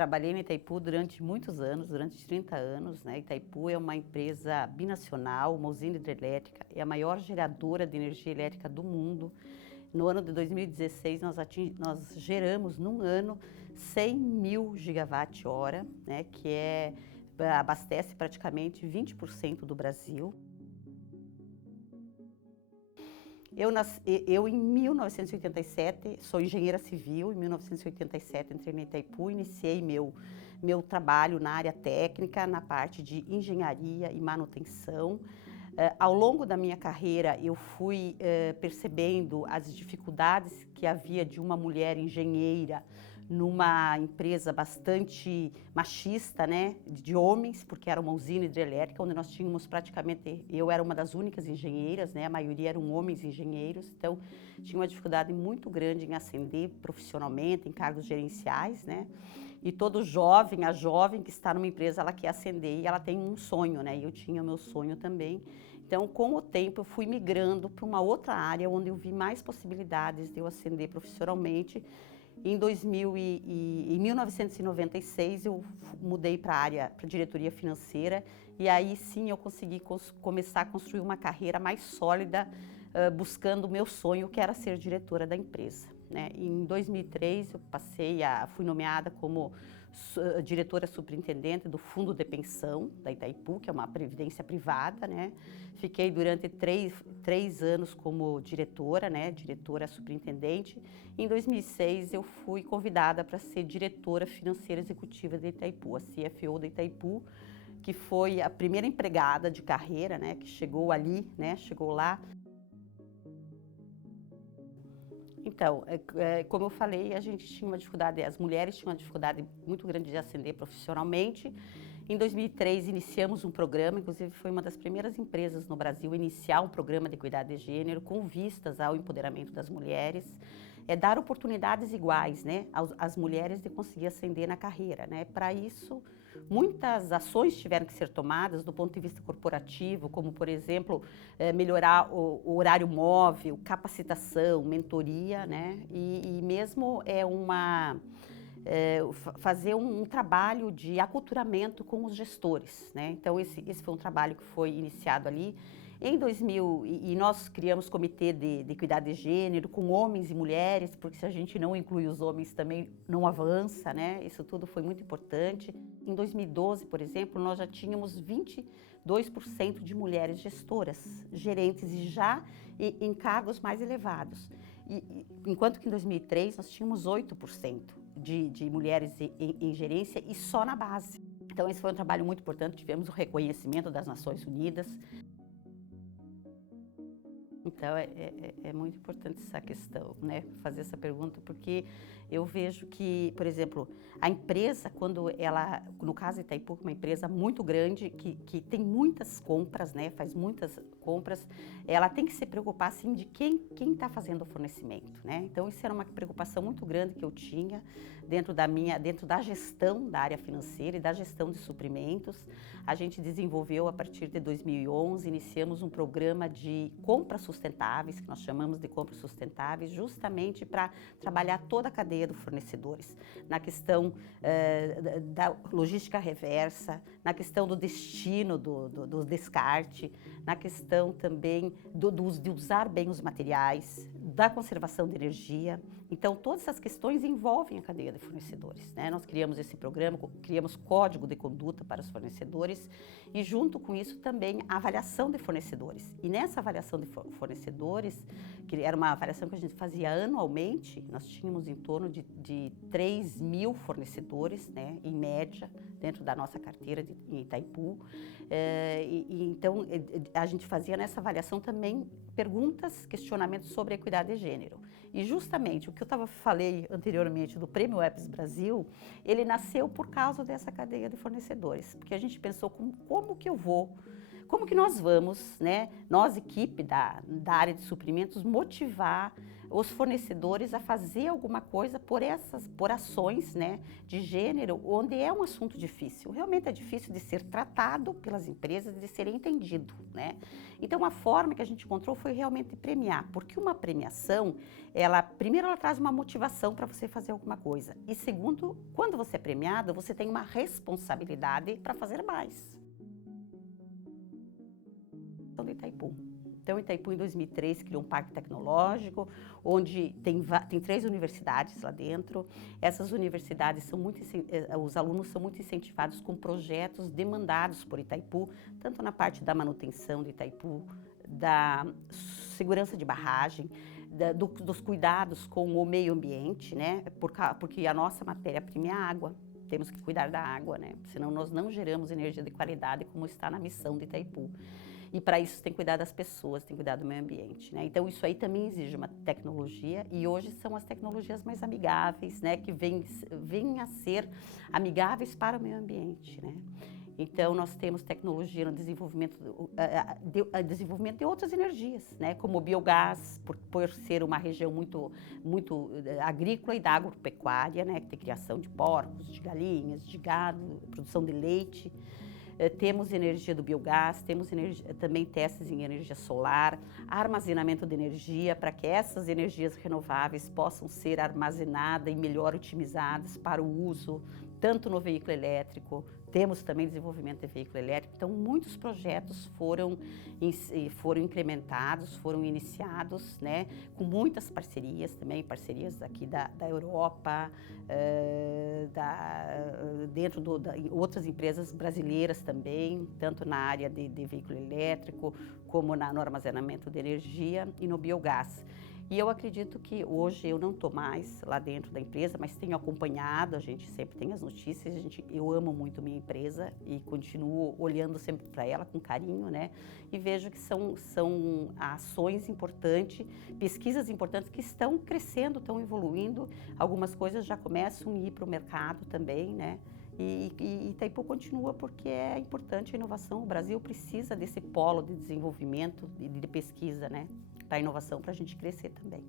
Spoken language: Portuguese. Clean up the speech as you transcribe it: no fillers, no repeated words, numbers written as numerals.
trabalhei na Itaipu durante muitos anos, durante 30 anos, né? Itaipu é uma empresa binacional, uma usina hidrelétrica, é a maior geradora de energia elétrica do mundo. No ano de 2016, nós geramos, num ano, 100 mil gigawatt-hora, né? Abastece praticamente 20% do Brasil. Eu, em 1987, sou engenheira civil, em 1987 entrei na Itaipu, iniciei meu trabalho na área técnica, na parte de engenharia e manutenção. Ao longo da minha carreira, eu fui percebendo as dificuldades que havia de uma mulher engenheira numa empresa bastante machista, né, de homens, porque era uma usina hidrelétrica, onde nós tínhamos praticamente, eu era uma das únicas engenheiras, né, a maioria eram homens engenheiros, então tinha uma dificuldade muito grande em ascender profissionalmente, em cargos gerenciais, né, e todo jovem, a jovem que está numa empresa, ela quer ascender e ela tem um sonho, né, e eu tinha o meu sonho também. Então, com o tempo, eu fui migrando para uma outra área, onde eu vi mais possibilidades de eu ascender profissionalmente. Em 1996, eu mudei para a área, para a diretoria financeira, e aí sim eu consegui começar a construir uma carreira mais sólida, buscando o meu sonho, que era ser diretora da empresa, né? Em 2003, eu fui nomeada como diretora superintendente do Fundo de Pensão da Itaipu, que é uma previdência privada, né? Fiquei durante três anos como diretora, né? Diretora superintendente. Em 2006, eu fui convidada para ser diretora financeira executiva da Itaipu, a CFO da Itaipu, que foi a primeira empregada de carreira, né? Que chegou ali, né? Chegou lá. Então, como eu falei, a gente tinha uma dificuldade, as mulheres tinham uma dificuldade muito grande de ascender profissionalmente. Em 2003, iniciamos um programa, inclusive foi uma das primeiras empresas no Brasil a iniciar um programa de cuidado de gênero com vistas ao empoderamento das mulheres, dar oportunidades iguais, né, às mulheres de conseguir ascender na carreira, né. Para isso, muitas ações tiveram que ser tomadas do ponto de vista corporativo, como, por exemplo, melhorar o horário móvel, capacitação, mentoria, né, e mesmo fazer um trabalho de aculturamento com os gestores, né? Então, esse foi um trabalho que foi iniciado ali. Em 2000, e nós criamos comitê de cuidado de gênero com homens e mulheres, porque se a gente não inclui os homens também não avança, né? Isso tudo foi muito importante. Em 2012, por exemplo, nós já tínhamos 22% de mulheres gestoras, gerentes e já em cargos mais elevados. Enquanto que em 2003 nós tínhamos 8% de mulheres em gerência e só na base. Então esse foi um trabalho muito importante, tivemos o reconhecimento das Nações Unidas. Então é muito importante essa questão, né, fazer essa pergunta, porque eu vejo que, por exemplo, a empresa, quando ela, no caso Itaipu, uma empresa muito grande, que tem muitas compras, né, faz muitas compras, ela tem que se preocupar, assim, de quem está fazendo o fornecimento, né? Então isso era uma preocupação muito grande que eu tinha dentro da gestão da área financeira e da gestão de suprimentos. A gente desenvolveu, a partir de 2011, iniciamos um programa de compras sustentáveis, que nós chamamos de compras sustentáveis, justamente para trabalhar toda a cadeia dos fornecedores, na questão da logística reversa, na questão do destino do descarte, na questão também de usar bem os materiais, da conservação de energia. Então, todas essas questões envolvem a cadeia de fornecedores, né? Nós criamos esse programa, criamos código de conduta para os fornecedores e, junto com isso, também a avaliação de fornecedores. E nessa avaliação de fornecedores, que era uma avaliação que a gente fazia anualmente, nós tínhamos em torno de 3 mil fornecedores, né, em média, dentro da nossa carteira em Itaipu. Então, a gente fazia nessa avaliação também perguntas, questionamentos sobre a equidade de gênero. E justamente o que eu falei anteriormente do Prêmio EPS Brasil, ele nasceu por causa dessa cadeia de fornecedores, porque a gente pensou como que eu vou como que nós vamos, né, nós, equipe da área de suprimentos, motivar os fornecedores a fazer alguma coisa por ações, né, de gênero, onde é um assunto difícil. Realmente é difícil de ser tratado pelas empresas, de ser entendido, né? Então, a forma que a gente encontrou foi realmente premiar, porque uma premiação, primeiro, ela traz uma motivação para você fazer alguma coisa. E segundo, quando você é premiado, você tem uma responsabilidade para fazer mais. De Itaipu. Então, Itaipu, em 2003, criou um parque tecnológico, onde tem 3 universidades lá dentro. Essas universidades os alunos são muito incentivados com projetos demandados por Itaipu, tanto na parte da manutenção de Itaipu, da segurança de barragem, dos cuidados com o meio ambiente, né? Porque a nossa matéria-prima é a água. Temos que cuidar da água, né? Senão nós não geramos energia de qualidade, como está na missão de Itaipu. E para isso tem que cuidar das pessoas, tem que cuidar do meio ambiente, né? Então isso aí também exige uma tecnologia, e hoje são as tecnologias mais amigáveis, né? Que vêm a ser amigáveis para o meio ambiente, né? Então nós temos tecnologia no desenvolvimento de outras energias, né? Como o biogás, por ser uma região muito agrícola e da agropecuária, né? Que tem criação de porcos, de galinhas, de gado, produção de leite. Temos energia do biogás, temos também testes em energia solar, armazenamento de energia, para que essas energias renováveis possam ser armazenadas e melhor otimizadas para o uso, tanto no veículo elétrico. Temos também desenvolvimento de veículo elétrico. Então, muitos projetos foram incrementados, foram iniciados, né, com muitas parcerias também, parcerias aqui da Europa, outras empresas brasileiras também, tanto na área de veículo elétrico, como no armazenamento de energia e no biogás. E eu acredito que hoje eu não estou mais lá dentro da empresa, mas tenho acompanhado, a gente sempre tem as notícias, eu amo muito minha empresa e continuo olhando sempre para ela com carinho, né? E vejo que são ações importantes, pesquisas importantes que estão crescendo, estão evoluindo, algumas coisas já começam a ir para o mercado também, né? E Itaipu continua porque é importante a inovação. O Brasil precisa desse polo de desenvolvimento e de pesquisa, né? Para a inovação, para a gente crescer também.